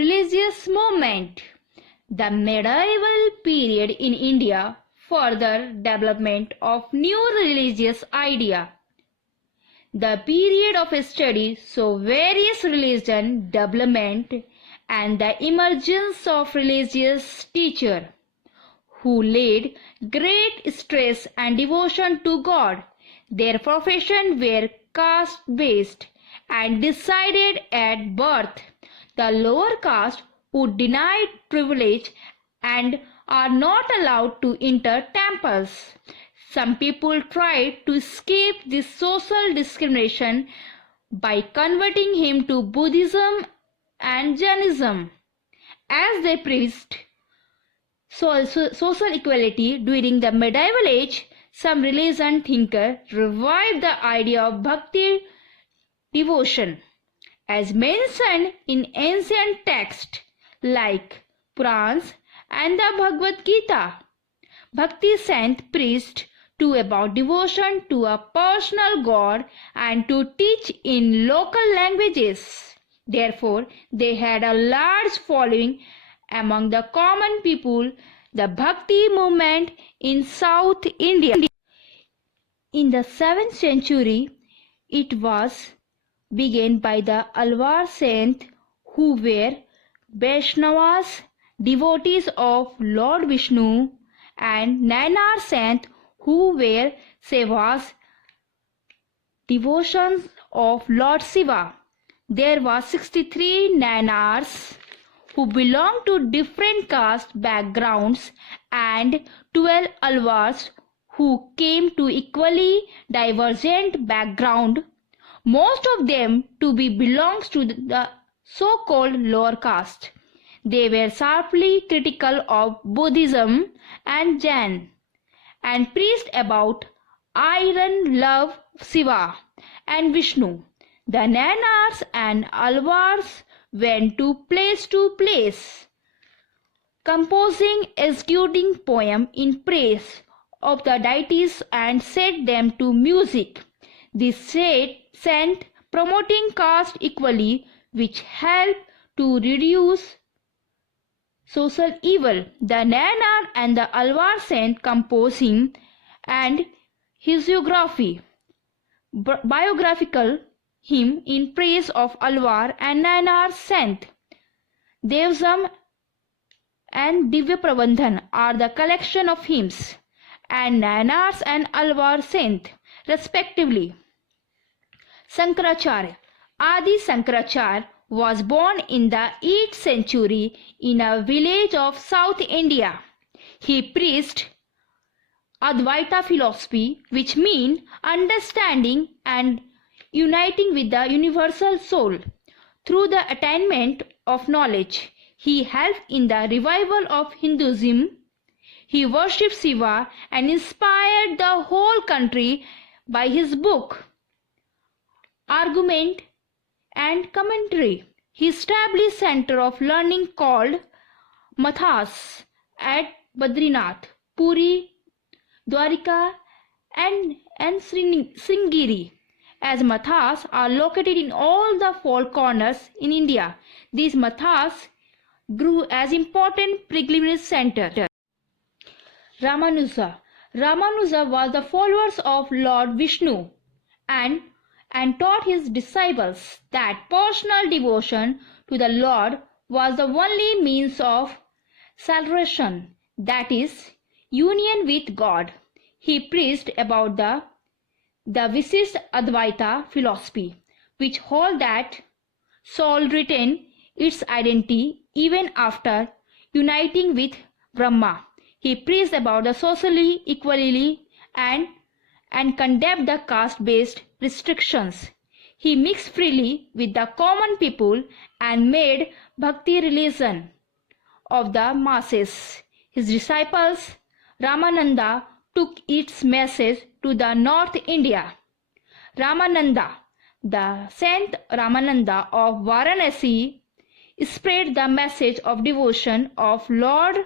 religious movement. The medieval period in India further development of new religious idea. The period of study saw various religion development and the emergence of religious teachers who laid great stress and devotion to God. Their profession were caste-based and decided at birth. The lower caste were denied privilege and are not allowed to enter temples. Some people tried to escape this social discrimination by converting him to Buddhism and Jainism. As they preached social equality during the medieval age, some religion thinkers revived the idea of bhakti devotion. As mentioned in ancient texts like Purans and the Bhagavad Gita, Bhakti saint preached to about devotion to a personal God and to teach in local languages. Therefore, they had a large following among the common people. The Bhakti movement in South India. In the 7th century, it was begun by the Alwar saints who were Vaishnavas, devotees of Lord Vishnu, and Nayanar saints who were Sevas, devotions of Lord Shiva. There were 63 Nayanars who belonged to different caste backgrounds and 12 Alwars who came to equally divergent background. Most of them to be belongs to the so-called lower caste. They were sharply critical of Buddhism and Jain and preached about iron love Shiva and Vishnu. The Nayanars and Alwars went to place, composing executing poems in praise of the deities and set them to music. This sent promoting caste equality, which helped to reduce social evil. The Nayanar and the Alwar saint composing and hagiography, biographical hymn in praise of Alwar and Nayanar saint. Devsam and Divya Prabandhan are the collection of hymns, and Nayanars and Alwar saint respectively. Sankaracharya. Adi Sankaracharya was born in the 8th century in a village of South India. He preached Advaita philosophy, which means understanding and uniting with the universal soul. Through the attainment of knowledge, he helped in the revival of Hinduism. He worshipped Shiva and inspired the whole country by his book, Argument and Commentary. He established center of learning called Mathas at Badrinath, Puri, Dwarika and Sringeri. As mathas are located in all the four corners in India, these mathas grew as important pilgrimage center. Ramanuja. Ramanuja was the followers of Lord Vishnu and taught his disciples that personal devotion to the Lord was the only means of salvation, that is, union with God. He preached about the Visishta Advaita philosophy, which holds that soul retains its identity even after uniting with Brahma. He preached about the socially equality and condemned the caste-based restrictions. He mixed freely with the common people and made bhakti religion of the masses. His disciples Ramananda took its message to the North India. Ramananda, the Saint Ramananda of Varanasi, spread the message of devotion of Lord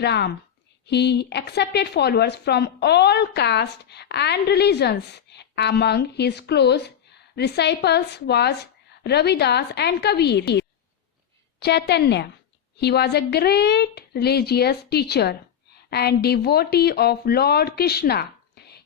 Ram. He accepted followers from all castes and religions. Among his close disciples was Ravidas and Kabir. Chaitanya. He was a great religious teacher and devotee of Lord Krishna.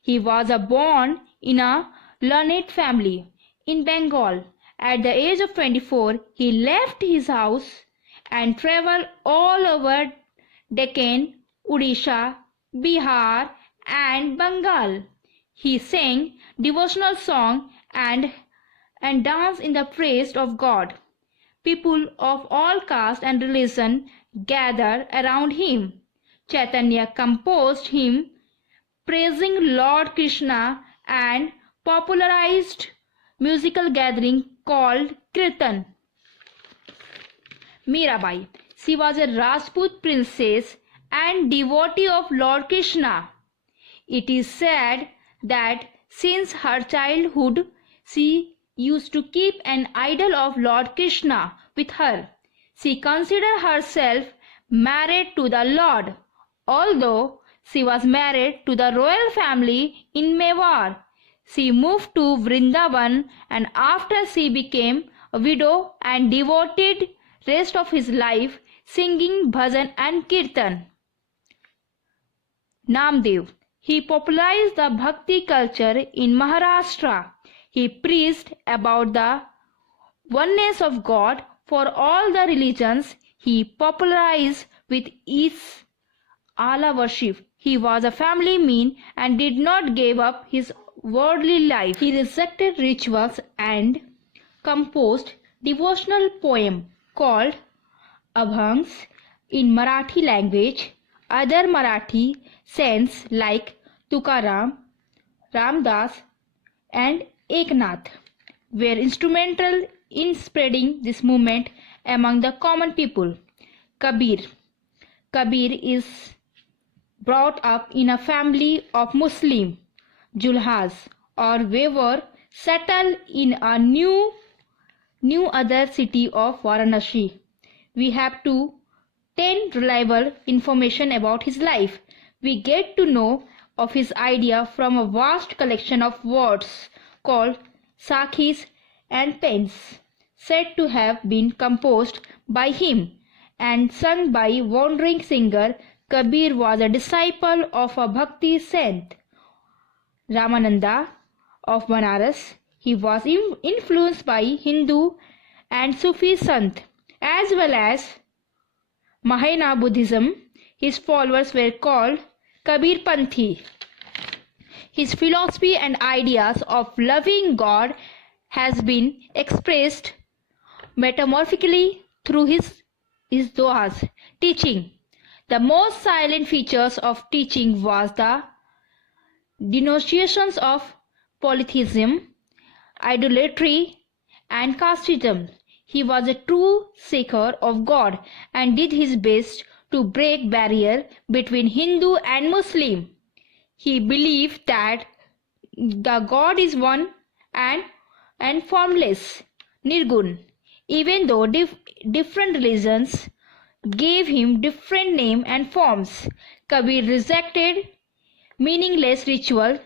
He was born in a learned family in Bengal. At the age of 24, he left his house and traveled all over Deccan, Odisha, Bihar, and Bengal. He sang devotional songs and danced in the praise of God. People of all caste and religion gathered around him. Chaitanya composed hymns praising Lord Krishna and popularized musical gathering called Kirtan. Mirabai. She was a Rajput princess and devotee of Lord Krishna. It is said that since her childhood she used to keep an idol of Lord Krishna with her. She considered herself married to the Lord, although she was married to the royal family in Mewar. She moved to Vrindavan, and after she became a widow and devoted rest of his life singing bhajan and kirtan. Namdev. He popularized the bhakti culture in Maharashtra. He preached about the oneness of God for all the religions. He popularized with his Allah worship. He was a family man and did not give up his worldly life. He rejected rituals and composed devotional poem called Abhangs in Marathi language. Other Marathi saints like Tukaram, Ramdas, and Eknath were instrumental in spreading this movement among the common people. Kabir. Kabir is brought up in a family of Muslim Julhas or weaver settled in a new other city of Varanasi. We have to 10 reliable information about his life. We get to know of his idea from a vast collection of words called sakhis and pens, said to have been composed by him and sung by wandering singer. Kabir was a disciple of a bhakti saint, Ramananda of Banaras. He was influenced by Hindu and Sufi sant as well as Mahayana Buddhism. His followers were called Kabir Panthi. His philosophy and ideas of loving God has been expressed metamorphically through his dohas teaching. The most salient features of teaching was the denunciations of polytheism, idolatry, and casteism. He was a true seeker of God and did his best to break barrier between Hindu and Muslim. He believed that the God is one and formless, Nirgun, even though different religions gave him different names and forms. Kabir rejected meaningless ritual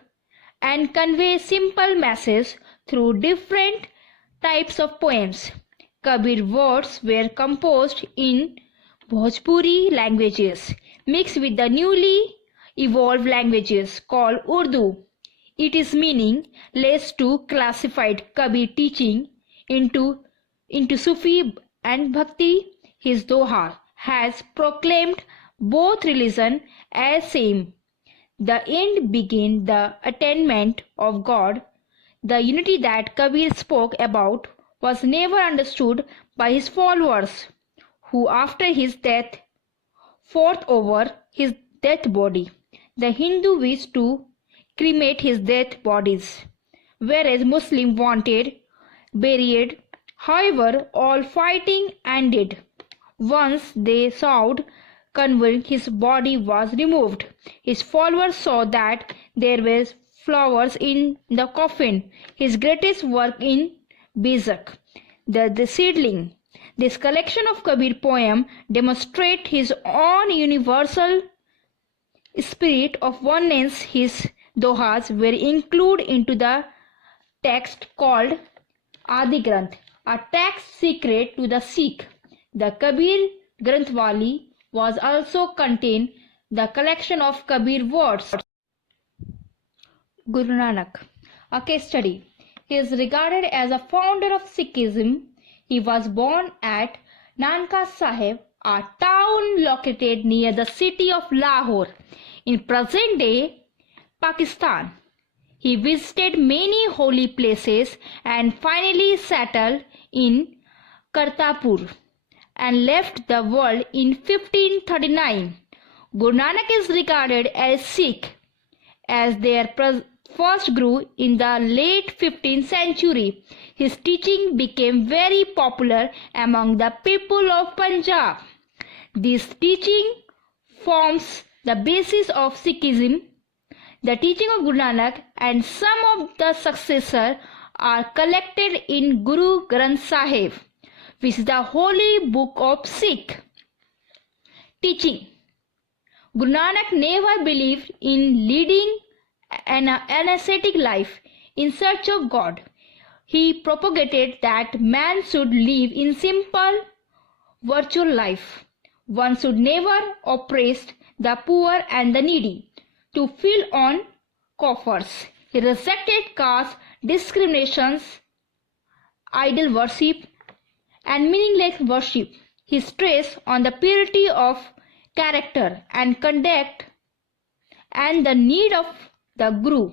and conveyed simple messages through different types of poems. Kabir words were composed in Bhojpuri languages mixed with the newly evolved languages called Urdu. It is meaningless to classify Kabir teaching into Sufi and Bhakti. His Doha has proclaimed both religions as same. The end being the attainment of God. The unity that Kabir spoke about was never understood by his followers, who after his death fought over his dead body. The Hindu wished to cremate his dead bodies, whereas Muslim wanted buried. However, all fighting ended once they sought convent. His body was removed. His followers saw that there were flowers in the coffin. His greatest work in Bezak, the seedling. This collection of Kabir poem demonstrates his own universal spirit of oneness. His dohas were included into the text called Adi Granth, a text secret to the Sikh. The Kabir Granthwali was also contained the collection of Kabir words. Guru Nanak, a case study. He is regarded as a founder of Sikhism. He was born at Nankana Sahib, a town located near the city of Lahore in present-day Pakistan. He visited many holy places and finally settled in Kartarpur and left the world in 1539. Guru Nanak is regarded as Sikh as their first Guru in the late 15th century. His teaching became very popular among the people of Punjab. This teaching forms the basis of Sikhism. The teaching of Guru Nanak and some of the successors are collected in Guru Granth Sahib, which is the holy book of Sikh. Teaching. Guru Nanak never believed in leading an ascetic life in search of God. He propagated that man should live in simple, virtual life. One should never oppress the poor and the needy to fill on coffers. He rejected caste discriminations, idol worship, and meaningless worship. He stressed on the purity of character and conduct and the need of the Guru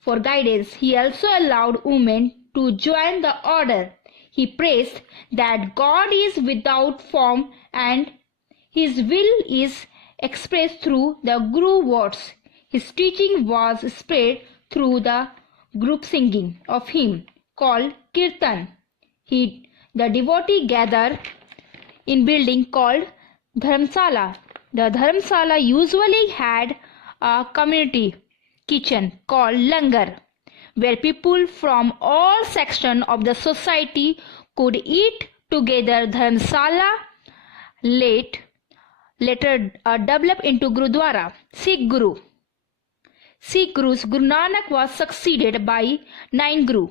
for guidance. He also allowed women to join the order. He praised that God is without form and His will is expressed through the Guru words. His teaching was spread through the group singing of hymn called Kirtan. The devotee gathered in building called Dharamsala. The Dharamsala usually had a community kitchen called Langar, where people from all sections of the society could eat together. Dharamsala later developed into Gurudwara. Sikh Gurus. Guru Nanak was succeeded by 9 Guru.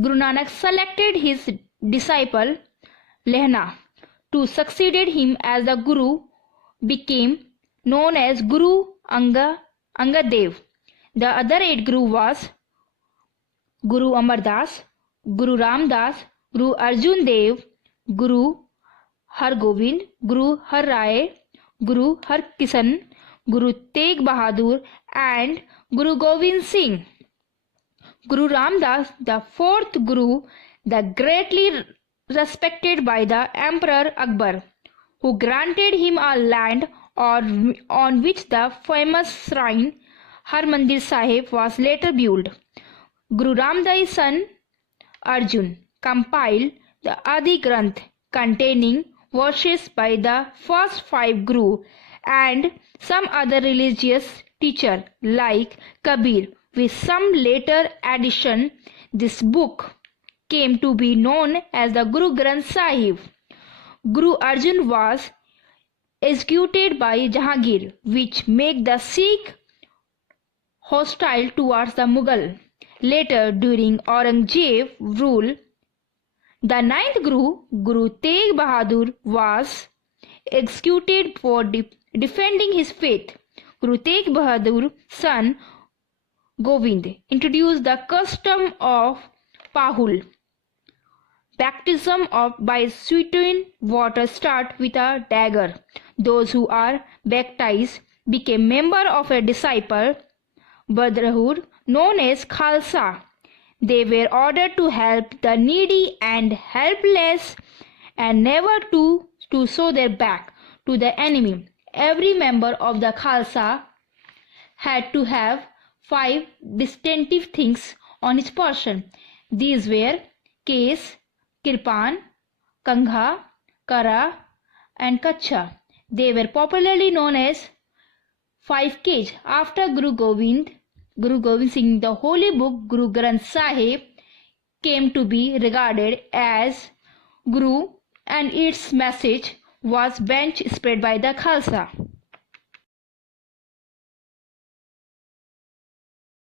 Guru Nanak selected his disciple Lehna to succeed him as the Guru, became known as Guru Angad Dev. The other 8 Guru was Guru Amar Das, Guru Ram Das, Guru Arjun Dev, Guru Har Gobind, Guru Har Rai, Guru Har Kishan, Guru Tegh Bahadur and Guru Gobind Singh. Guru Ram Das, the 4th Guru, the greatly respected by the Emperor Akbar, who granted him a land on which the famous shrine Harmandir Sahib was later built. Guru Ram Das's son Arjun compiled the Adi Granth containing verses by the first 5 Guru and some other religious teacher like Kabir. With some later addition, this book came to be known as the Guru Granth Sahib. Guru Arjan was executed by Jahangir, which made the Sikh hostile towards the Mughal. Later, during Aurangzeb rule, the 9th Guru, Guru Tegh Bahadur, was executed for defending his faith. Guru Tegh Bahadur's son Govind introduced the custom of Pahul, baptism by sweetened water start with a dagger. Those who are baptized became member of a disciple brotherhood known as Khalsa. They were ordered to help the needy and helpless and never to show their back to the enemy. Every member of the Khalsa had to have 5 distinctive things on his person. These were Kes, Kirpan, Kangha, Kara and Kacha. They were popularly known as 5 Kej. After Guru Gobind Singh, the holy book Guru Granth Sahib came to be regarded as Guru and its message was bench spread by the Khalsa.